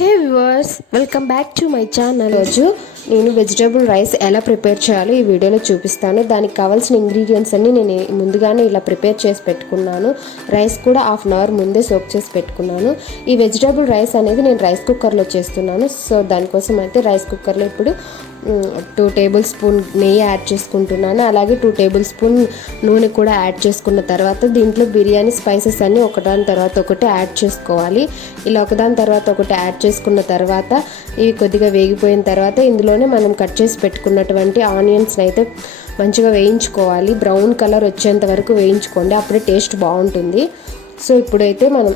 Hey viewers, welcome back to my channel. రోజు నేను vegetable rice ఎలా ప్రిపేర్ చేయాలో ఈ వీడియోలో చూపిస్తాను. దానికి కావాల్సిన ఇంగ్రీడియంట్స్ అన్ని నేను ముందుగానే ఇలా ప్రిపేర్ చేసి పెట్టుకున్నాను. రైస్ కూడా హాఫ్ అన్ అవర్ ముందే సోక్ చేసి పెట్టుకున్నాను. ఈ వెజిటేబుల్ రైస్ అనేది నేను రైస్ కుక్కర్లో చేస్తున్నాను. సో దానికోసం అయితే రైస్ కుక్కర్లో ఇప్పుడు 2 టేబుల్ స్పూన్ నెయ్యి యాడ్ చేసుకుంటున్నాను. అలాగే 2 టేబుల్ స్పూన్ నూనె కూడా యాడ్ చేసుకున్న తర్వాత దీంట్లో బిర్యానీ స్పైసెస్ అన్నీ ఒకదాని తర్వాత ఒకటి యాడ్ చేసుకోవాలి. ఇలా ఒకదాని తర్వాత ఒకటి యాడ్ చేసుకున్న తర్వాత ఇవి కొద్దిగా వేగిపోయిన తర్వాత ఇందులోనే మనం కట్ చేసి పెట్టుకున్నటువంటి ఆనియన్స్ని అయితే మంచిగా వేయించుకోవాలి. బ్రౌన్ కలర్ వచ్చేంత వరకు వేయించుకోండి, అప్పుడే టేస్ట్ బాగుంటుంది. సో ఇప్పుడైతే మనం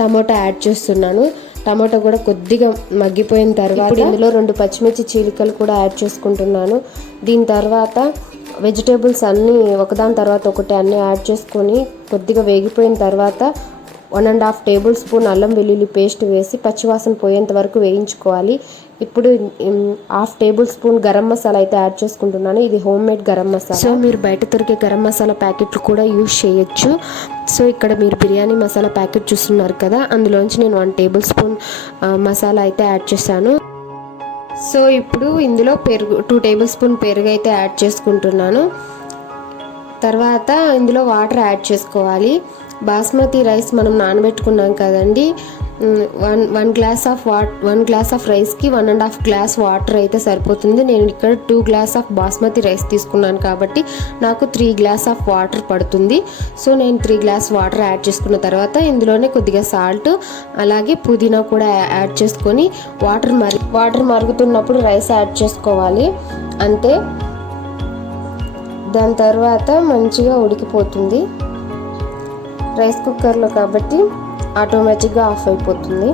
టమోటా యాడ్ చేస్తున్నాను. టమాటో కూడా కొద్దిగా మగ్గిపోయిన తర్వాత ఇందులో 2 పచ్చిమిర్చి చీలికలు కూడా యాడ్ చేసుకుంటున్నాను. దీని తర్వాత వెజిటేబుల్స్ అన్నీ ఒకదాని తర్వాత ఒకటి అన్నీ యాడ్ చేసుకొని కొద్దిగా వేగిపోయిన తర్వాత 1.5 టేబుల్ స్పూన్ అల్లం వెల్లుల్లి పేస్ట్ వేసి పచ్చివాసన పోయేంత వరకు వేయించుకోవాలి. ఇప్పుడు 1/2 టేబుల్ స్పూన్ గరం మసాలా అయితే యాడ్ చేసుకుంటున్నాను. ఇది home made garam masala. So మీరు బయట దొరికే గరం మసాలా ప్యాకెట్లు కూడా యూజ్ చేయొచ్చు. సో ఇక్కడ మీరు బిర్యానీ మసాలా ప్యాకెట్ చూస్తున్నారు కదా, అందులోంచి నేను 1 టేబుల్ స్పూన్ మసాలా అయితే యాడ్ చేశాను. సో ఇప్పుడు ఇందులో 2 టేబుల్ స్పూన్ పెరుగు అయితే యాడ్ చేసుకుంటున్నాను. తర్వాత ఇందులో వాటర్ యాడ్ చేసుకోవాలి. బాస్మతి రైస్ మనం నానబెట్టుకున్నాం కదండి, 1 గ్లాస్ ఆఫ్ రైస్కి 1.5 గ్లాస్ వాటర్ అయితే సరిపోతుంది. నేను ఇక్కడ 2 గ్లాస్ ఆఫ్ బాస్మతి రైస్ తీసుకున్నాను కాబట్టి నాకు 3 గ్లాస్ ఆఫ్ వాటర్ పడుతుంది. సో నేను 3 గ్లాస్ వాటర్ యాడ్ చేసుకున్న తర్వాత ఇందులోనే కొద్దిగా సాల్ట్ అలాగే పుదీనా కూడా యాడ్ చేసుకొని వాటర్ మరుగుతున్నప్పుడు రైస్ యాడ్ చేసుకోవాలి. అంతే, దాని తర్వాత మంచిగా ఉడికిపోతుంది. రైస్ కుక్కర్లో కాబట్టి ఆటోమేటిక్గా ఆఫ్ అయిపోతుంది.